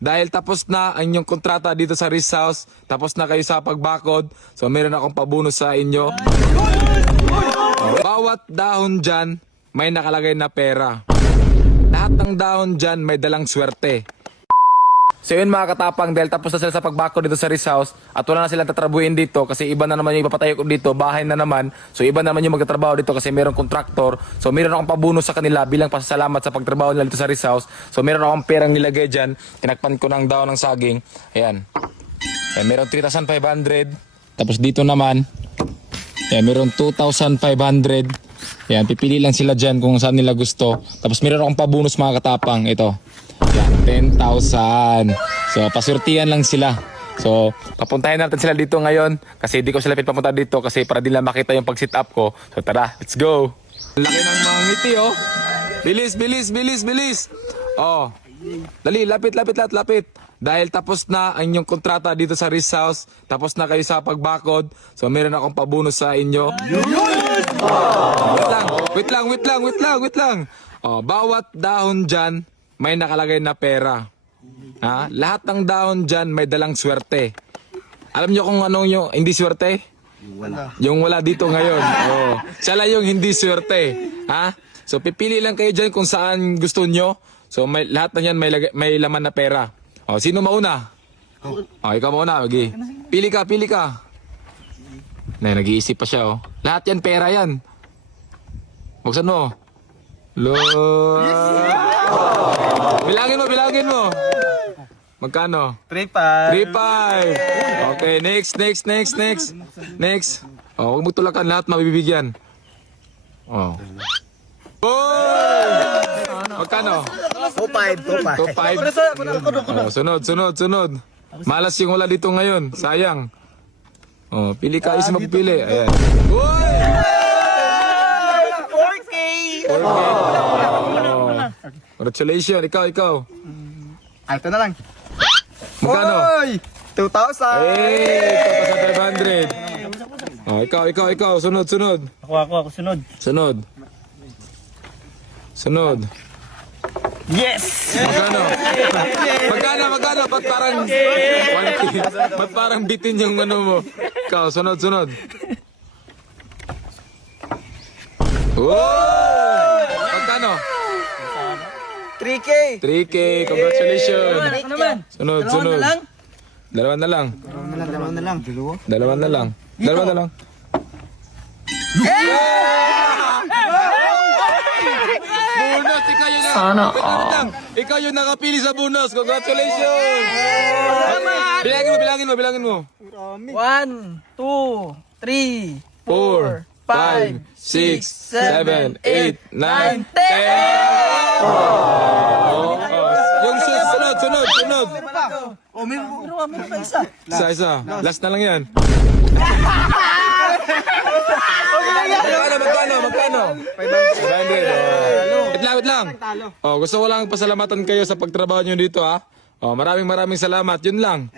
Dahil tapos na ang inyong kontrata dito sa Riz House, tapos na kayo sa pagbakod, so meron akong pabonus sa inyo. Bawat dahon dyan, may nakalagay na pera. Lahat ng dahon dyan, may dalang swerte. So yun mga katapang, dahil tapos na sila sa pagbakod dito sa Riz House at wala na silang tatrabuhin dito kasi iba na naman yung ipapatayo ko dito, bahay na naman. So iba naman yung magtatrabaho dito kasi mayroong kontraktor. So meron akong pabonus sa kanila bilang pasasalamat sa pagtrabaho nila dito sa Riz House. So meron akong perang nilagay dyan, tinakpan ko ng daon ng saging. Ayan. Ayan, meron 3,500. Tapos dito naman, ayan, meron 2,500. Ayan, pipili lang sila dyan kung saan nila gusto. Tapos meron akong pabonus mga katapang, ito. Yan, 10,000. So, pasurtihan lang sila. So, papuntahin natin sila dito ngayon kasi di ko sila papunta dito kasi para di lang makita yung pag-sit up ko. So, tara, let's go. Laki ng mga ngiti, oh. Bilis, bilis, bilis, bilis. Oh. Dali, lapit, lapit, lapit, lapit. Dahil tapos na ang inyong kontrata dito sa Riz House, tapos na kayo sa pagbakod, so meron akong pabonus sa inyo. Wait lang. Oh, bawat dahon dyan, may nakalagay na pera. Ha? Lahat ng dahon dyan may dalang swerte. Alam nyo kung anong yung hindi swerte? Yung wala dito ngayon. Oh. Siya lang yung hindi swerte. Ha? So pipili lang kayo dyan kung saan gusto nyo. So lahat na yan may laman na pera. Oh, sino mauna? Oh, ikaw mauna. Okay. Pili ka. Nag-iisip pa siya. Oh. Lahat yan pera yan. Buksan mo. Bilangin mo. Magkano? 3,500. Okay, next. Oh, huwag mo tulakan, lahat mabibigyan. Oh. Magkano? 2,500. Oh, sunod. Malas yung wala dito ngayon. Sayang. Oh, pili ka, isa magpili. Ayan. Congratulations, ikaw. Ito na lang. Magkano? 2,000. Hey, 2,500. Oh, ikaw, sunod. Ako, sunod. Sunod. Yes! Magkano? Ba't parang bitin yung ano mo? Ikaw, sunod. Wow! Magkano? 3K. 3K, congratulations. Ako naman. Sunod. Dalawa na lang. Bonus, ikaw yung nakapili sa bonus. Congratulations. Bilangin mo. 1, 2, 3, 4, 5, 6, 7, 8, 9, 10. Yung sunod. Oh, meron pa isa. Isa. Last na lang yan. Magkano? 500. Wait lang. Oh, gusto ko lang pasalamatan kayo sa pagtrabaho nyo dito, ha. Oh, maraming salamat. Yun lang.